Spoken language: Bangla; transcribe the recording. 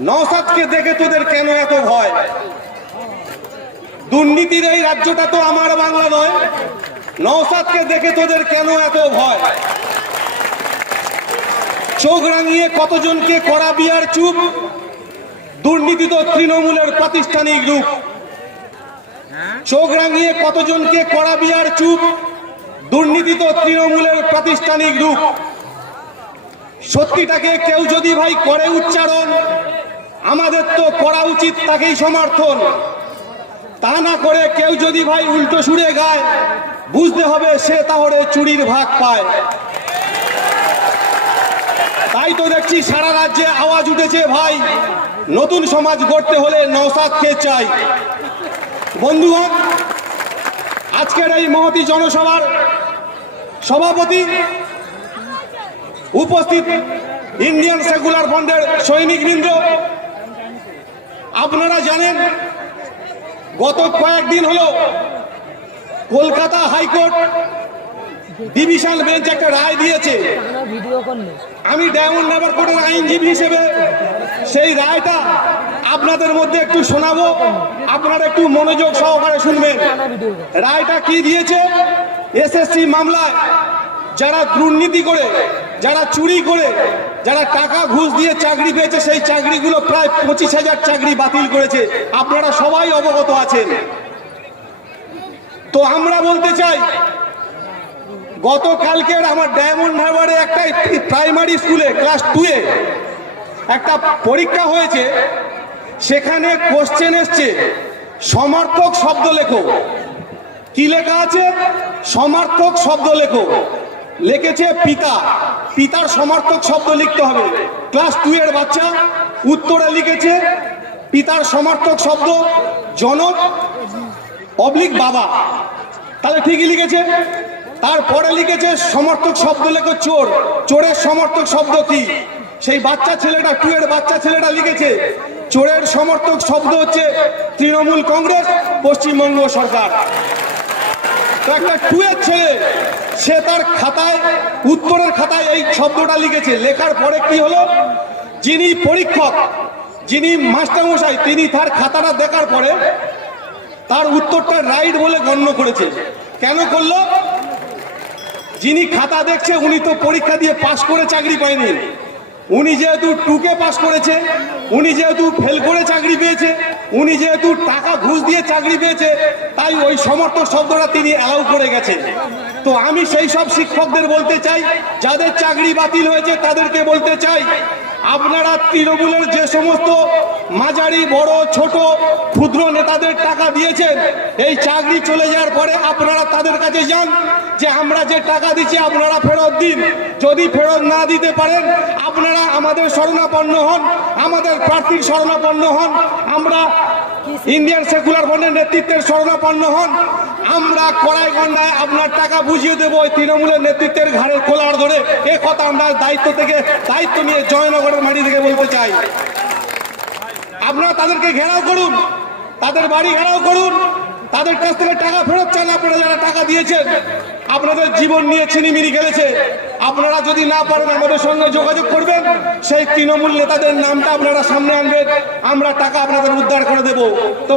নওসাদকে দেখে তোদের কেন এত ভয়? দুর্নীতির এই রাজ্যটা তো আমার বাংলা নয়। নওসাদকে দেখে তোদের কেন এত ভয়? চোখ রাঙিয়ে কতজনকে করা বিয়ার চুপ? দুর্নীতি তো তৃণমূলের প্রাতিষ্ঠানিক রূপ। চোখ রাঙিয়ে কতজনকে করা বিয়ার চুপ? দুর্নীতি তো তৃণমূলের প্রাতিষ্ঠানিক রূপ। সত্যিটাকে কেউ যদি ভাই করে উচ্চারণ আমাদের তো করা উচিত তাকেই সমর্থন। তা না করে কেউ যদি ভাই উল্টো সুরে গায়, বুঝতে হবে সে তাহলে চুরির ভাগ পায়। তাই তো দেখছি সারা রাজ্যে আওয়াজ উঠেছে ভাই, নতুন সমাজ গড়তে হলে নৌসাদকে চাই। বন্ধুগণ, আজকের এই মহতি জনসভার সভাপতি উপস্থিত ইন্ডিয়ান সেকুলার ফ্রন্টের সৈনিকবৃন্দ আপনারা জানেন, গত কয়েকদিন হলো কলকাতা হাইকোর্ট ডিভিশন বেঞ্চ একটা রায় দিয়েছে। আমি ডায়মন্ড হারবার কোর্টের আইনজীবী হিসেবে সেই রায়টা আপনাদের মধ্যে একটু শোনাবো, আপনারা একটু মনোযোগ সহকারে শুনবেন। রায়টা কি দিয়েছে? এসএসসি মামলায় যারা দুর্নীতি করে, যারা চুরি করে, যারা টাকা ঘুষ দিয়ে চাকরি পেয়েছে, সেই চাকরিগুলো প্রায় পঁচিশ হাজার চাকরি বাতিল করেছে। আপনারা সবাই অবগত আছেন। তো আমরা বলতে চাই, গতকালকের আমার ডায়মন্ড হারবারে একটা প্রাইমারি স্কুলে, ক্লাস টুয়ে একটা পরীক্ষা হয়েছে। সেখানে কোশ্চেন এসছে, সমর্থক শব্দ লেখো। কি লেখা আছে? সমর্থক শব্দ লেখো। লিখেছে পিতা। পিতার সমর্থক শব্দ লিখতে হবে। ক্লাস টু এর বাচ্চা উত্তরে লিখেছে, পিতার সমর্থক শব্দ জনক, অবলিক বাবা। তাহলে ঠিকই লিখেছে। তারপরে লিখেছে, সমর্থক শব্দ লেখো চোর। চোরের সমর্থক শব্দ কি? সেই বাচ্চা ছেলেটা, টু এর বাচ্চা ছেলেটা লিখেছে, চোরের সমর্থক শব্দ হচ্ছে তৃণমূল কংগ্রেস, পশ্চিমবঙ্গ সরকার। তো একটা টুয়ের ছেলে, সে তার খাতায়, উত্তরের খাতায় এই শব্দটা লিখেছে। লেখার পরে কি হলো? যিনি পরীক্ষক, যিনি মাস্টারমশাই, তিনি তার খাতাটা দেখার পরে তার উত্তরটা রাইট বলে গণ্য করেছে। কেন করল? যিনি খাতা দেখছে, উনি তো পরীক্ষা দিয়ে পাশ করে চাকরি পায়নি। উনি যেহেতু টুকে পাশ করেছে, উনি যেহেতু ফেল করে চাকরি পেয়েছে উনি যেহেতু টাকা ঘুষ দিয়ে চাকরি পেয়েছে, তাই ওই সমর্থক শব্দটা তিনি অ্যালাউ করে গেছে তো আমি সেই সব শিক্ষকদের বলতে চাই, যাদের চাকরি বাতিল হয়েছে তাদেরকে বলতে চাই, আপনারা তৃণমূলের যে সমস্ত মাঝারি, বড়, ছোট, ক্ষুদ্র নেতাদের টাকা দিয়েছেন, এই চাকরি চলে যাওয়ার পরে আপনারা তাদের কাছে যান যে আমরা যে টাকা দিচ্ছি আপনারা ফেরত দিন। যদি ফেরত না দিতে পারেন, আপনারা আমাদের শরণাপন্ন হন। আমাদের প্রার্থীর শরণাপন্ন হন। আমরা ইন্ডিয়ান সেকুলার ফ্রন্টের নেতৃত্বের শরণাপন্ন হন। আমরা কড়াইগন্ডায় আপনার টাকা বুঝিয়ে দেবো ওই তৃণমূলের নেতৃত্বের ঘাড়ের খোলার ধরে। এ কথা আমরা দায়িত্ব থেকে, দায়িত্ব নিয়ে জয়নগরের মাটি থেকে বলতে চাই। আপনারা তাদেরকে ঘেরাও করুন, তাদের বাড়ি ঘেরাও করুন। তাদের কাছ থেকে টাকা ফেরত চান আপনারা যারা টাকা দিয়েছেন। আপনাদের জীবন নিয়ে ছিনিমিনি খেলেছে। আপনারা যদি না পারেন আমাদের সঙ্গে যোগাযোগ করবেন, সেই তৃণমূল নেতাদের নামটা আপনারা সামনে আনবেন। আমরা টাকা আপনাদের উদ্ধার করে দেব। তো